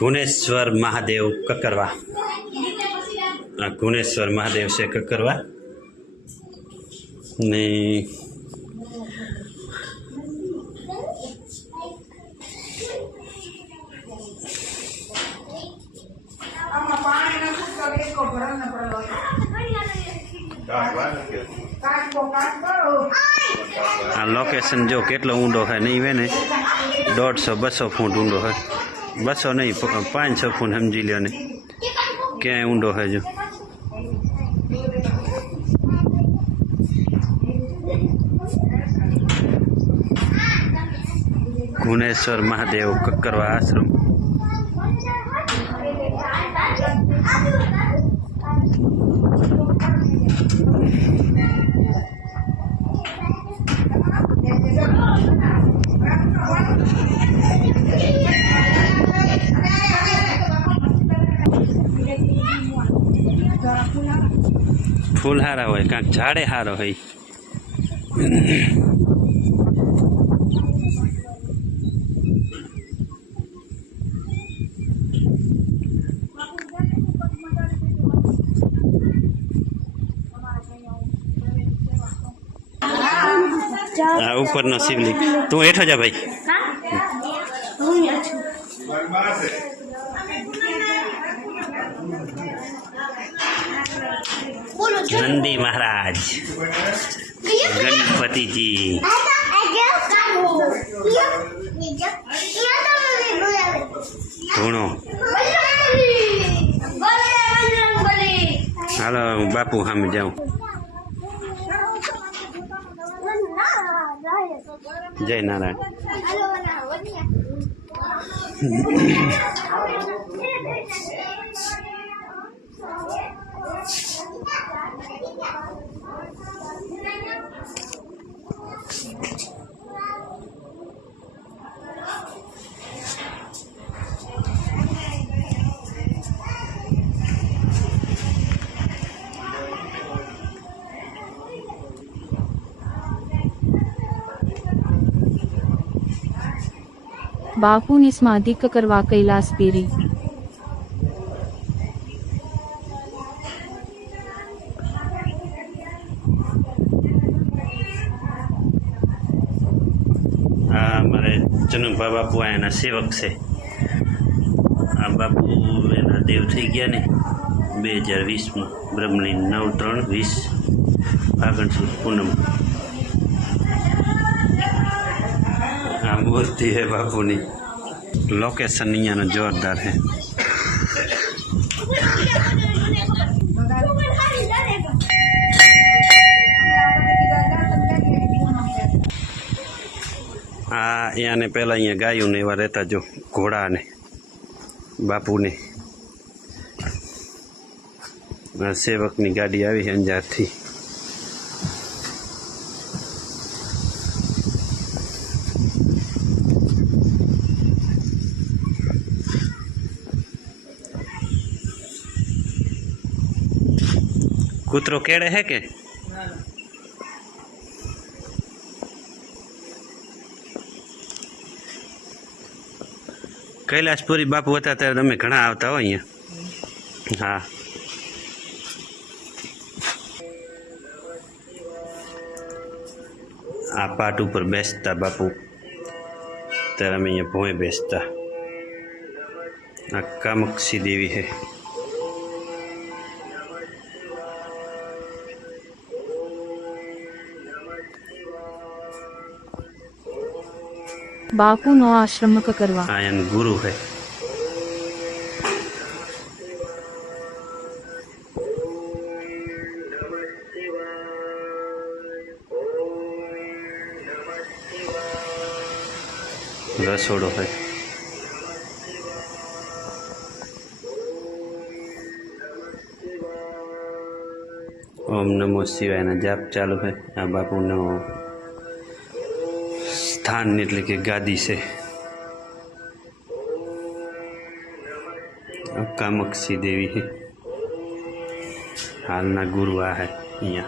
गुणेश्वर महादेव ककरवा। गुणेश्वर महादेव से ककरवा ने आ लोकेशन जो केटलो ऊंडो है नहीं वे ने 150-200 फूट ऊंडो है 200 नहीं 500 फूट समझी लियो ने क्या ऊंडो है जो गुणेश्वर महादेव ककरवा आश्रम। फूल हारा हो झाड़े हारो है ऊपर नो शिवलिंग तू हेठो जा भाई। नंदी महाराज गणपति जी धूणो हालो बापू हम जाऊं जय नारायण। बापूनी समाधि ककरवा कैलास पेरी। हमारे चनुभा बापू आया सेवक से आ बापू एना देव थी गया ने 2020 में ब्रह्मली 9/3/20 फागण सुद पूनम आ मूर्ति है बापू नी। लोकेशन यहाँ जोरदार है। यहाँ ने पहला अँ गायों ने एवं रहता जो घोड़ा ने बापू ने सेवक की गाड़ी आई है अंजार थी। कूतरो केड़े है के कैलाशपुरी बापू था त्यारे अमे घणा आवता हो अहींया। हाँ आ पाट पर बेसता बापू त्यारे अमे अहींया भोंय बेसता। आ कामाक्षी देवी है। बापू नो आश्रम ककरवा आयन गुरु है। रसोड़ो है। ओम नमो शिवाय ना जाप चालू है। आ बापू नो स्थान एटले के गादी से कामाक्षी देवी है। हालना गुरु आ है अहींया।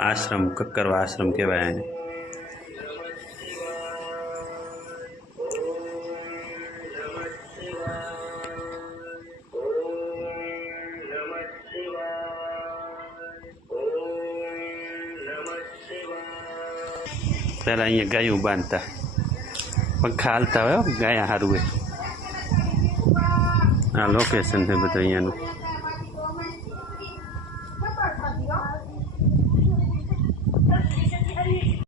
આશ્રમ કક્કરવા આશ્રમ કહેવાય એને. પહેલાં અહીંયા ગાયું બાંધતા, પંખા હાલતા હોય ગાયા સારું હોય. આ લોકેશન છે બધું અહીંયાનું.